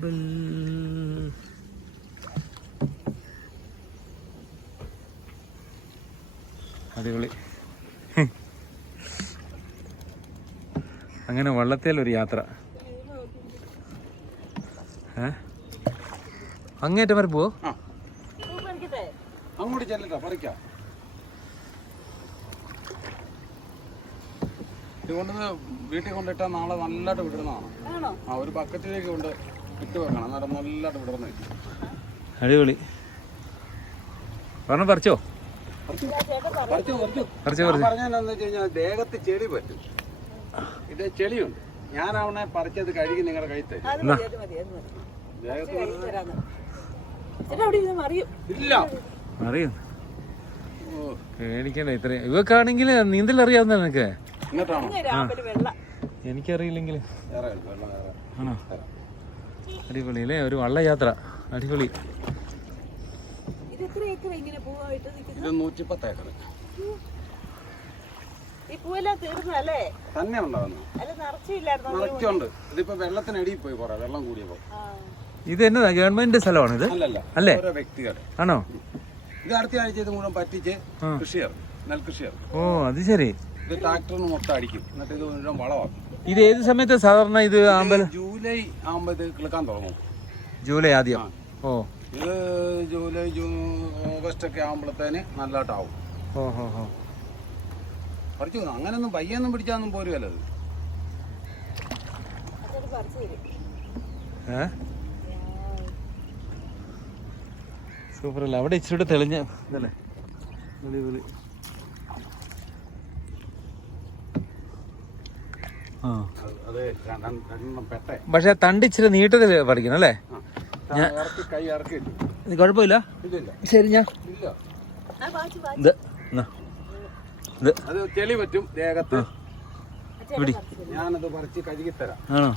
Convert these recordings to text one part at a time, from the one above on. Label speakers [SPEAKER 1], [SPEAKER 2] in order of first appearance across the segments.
[SPEAKER 1] ആമ്പൽ അടിപൊളി. അങ്ങനെ വള്ളത്തേലൊരു യാത്ര. ഏ? അങ്ങേറ്റം വരെ പോവോ?
[SPEAKER 2] അങ്ങോട്ട് ചെല്ലട്ടോ പറിക്കാം. ഇത് കൊണ്ടുവന്ന് വീട്ടിൽ കൊണ്ടിട്ടാൽ നാളെ നല്ലതായിട്ട് വിടുന്നതാണ്. ആ ഒരു ബക്കറ്റിലേക്ക് കൊണ്ട്
[SPEAKER 1] അടിപൊളി പറഞ്ഞ പറിച്ചോ?
[SPEAKER 2] പറിച്ചു പറഞ്ഞു ദേഹത്ത് ചെളി പറ്റും. ഇത് ചെളിയുണ്ട്. ഞാനവണെ പറിച്ചത് കഴുകി നിങ്ങളുടെ കൈ തരും.
[SPEAKER 1] അറിയും പേടിക്കണ്ട ഇത്ര ഇവക്കാണെങ്കിൽ നീന്തൽ അറിയാവുന്ന നിനക്ക് എനിക്കറിയില്ലെങ്കിൽ. ആണോ. അടിപൊളി അല്ലേ? ഒരു വള്ളയാത്ര. അടിപൊളി.
[SPEAKER 3] ഇത് എത്ര ഏക്കർ ഇങ്ങനെ പൂവായിട്ട് നിൽക്കുന്നു
[SPEAKER 2] ഇത് നൂറ്റിപ്പത്ത് ഏക്കർ.
[SPEAKER 3] ഈ പൂവെല്ലാം തീർന്നല്ലേ
[SPEAKER 2] തന്നെ ഉണ്ടാവുന്നു. നിറച്ചുണ്ട് ഇതിപ്പോ വെള്ളത്തിനടിയിൽ പോയി കുറെ വെള്ളം കൂടിയപ്പോ
[SPEAKER 1] ഇത് എന്നതാ ഗവൺമെന്റിന്റെ സ്ഥലമാണ് ഇത്? അല്ലേ?
[SPEAKER 2] വ്യക്തികളുടെ
[SPEAKER 1] ആണോ?
[SPEAKER 2] ഇത് അടുത്ത ആഴ്ച ഇത് മുഴുവൻ പറ്റിച്ച്. കൃഷിയർ നെൽകൃഷിയർ
[SPEAKER 1] ഓ അത് ശരി.
[SPEAKER 2] ഇത് ട്രാക്ടറിന് മൊത്തം അടിക്കും. എന്നിട്ട് ഇത് മുഴുവൻ വളമാക്കും.
[SPEAKER 1] ഇത് ഏത് സമയത്ത് സാധാരണ ഇത് ആമ്പൽ
[SPEAKER 2] ജൂലൈ ആകുമ്പോ ഇത് കിളുക്കാൻ തുടങ്ങും.
[SPEAKER 1] ജൂലൈ ആദ്യം. ഓ.
[SPEAKER 2] ഇത് ജൂലൈ ജൂൺ ഓഗസ്റ്റ് ഒക്കെ ആകുമ്പോഴത്തേന് നല്ലതായിട്ടാവും
[SPEAKER 1] ഓ ഹോ ഹോ.
[SPEAKER 2] പറിച്ചു അങ്ങനെയൊന്നും പയ്യൊന്നും പിടിച്ചാന്നും പോരുമല്ലോ അത്
[SPEAKER 1] ഏ? സൂപ്പർ അവിടെ ഇച്ചിരി തെളിഞ്ഞ ഇതല്ലേ? അടിപൊളി ആ
[SPEAKER 2] അത് അത് രണ്ടെണ്ണം രണ്ടെണ്ണം പെട്ടെ
[SPEAKER 1] പക്ഷെ തണ്ട് ഇച്ചിരി നീട്ടത്തിൽ പഠിക്കണം അല്ലേ?
[SPEAKER 2] ഞാൻ.
[SPEAKER 1] ഇത് കുഴപ്പമില്ല? ശരി ഞാൻ
[SPEAKER 2] ഇല്ല.
[SPEAKER 3] ആ വാച്ച് വാച്ച്.
[SPEAKER 1] ഇത് എന്നാ. ഇത്.
[SPEAKER 2] അത് ചെളി പറ്റും ദേഹത്ത്.
[SPEAKER 1] പിടി.
[SPEAKER 2] ഞാനത് പറിച്ച് കഴുകി തരാം.
[SPEAKER 1] ആണോ?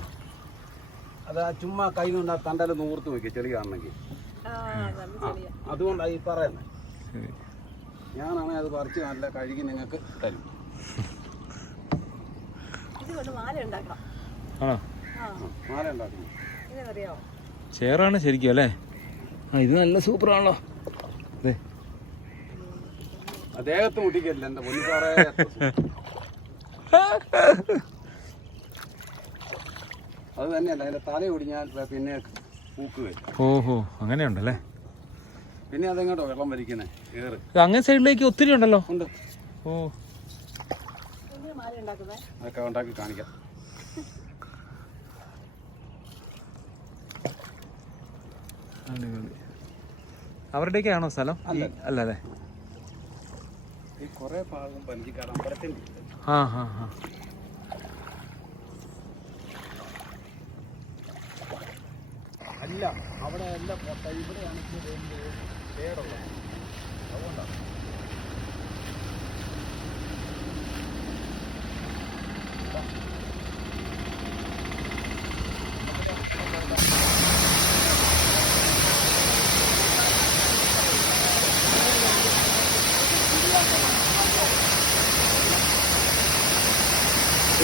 [SPEAKER 2] അത് ചുമ്മാ കൈ കൊണ്ട് ആ തണ്ടല നൂർത്ത് വെക്കുക ചെളി കാണണമെങ്കിൽ.
[SPEAKER 3] ആ നല്ല ചെളിയാ.
[SPEAKER 2] അതുകൊണ്ടാണ് ഈ പറയുന്നത് ഞാനാണെങ്കിൽ അത് പറിച്ച് നല്ല കഴുകി നിങ്ങൾക്ക് തരും
[SPEAKER 3] ഇത് കൊണ്ട് മാല ഉണ്ടാക്കാം
[SPEAKER 1] ആണോ? ചേറാണ് ശരിക്കും അല്ലേ? ആ ഇത് നല്ല സൂപ്പറാണല്ലോ. അതെ
[SPEAKER 2] ആ ദേഹത്ത് മുട്ടിക്കല്ല എന്റെ പൊന്നു സാറേ? അത് തന്നെയല്ല അതിന്റെ തല ഒടിഞ്ഞാൽ പിന്നെ പൂക്ക് വരും.
[SPEAKER 1] ഓഹോ അങ്ങനെയുണ്ടല്ലേ?
[SPEAKER 2] പിന്നെ അതെങ്ങോട്ടോ വെള്ളം വലിക്കുന്നേ
[SPEAKER 1] അങ്ങനെ സൈഡിലേക്ക് ഒത്തിരി ഉണ്ടല്ലോ.
[SPEAKER 2] ഉണ്ട്.
[SPEAKER 1] ഓ.
[SPEAKER 2] അതൊക്കെ ഉണ്ടാക്കി കാണിക്കാം.
[SPEAKER 1] അവരുടെയൊക്കെ അവരുടെയൊക്കെയാണോ സ്ഥലം? അല്ല അല്ലേ ആ ഹാ ഹാ
[SPEAKER 2] അല്ല അവിടെ എല്ലാം ഇവിടെയാണ് പേടുള്ളത്.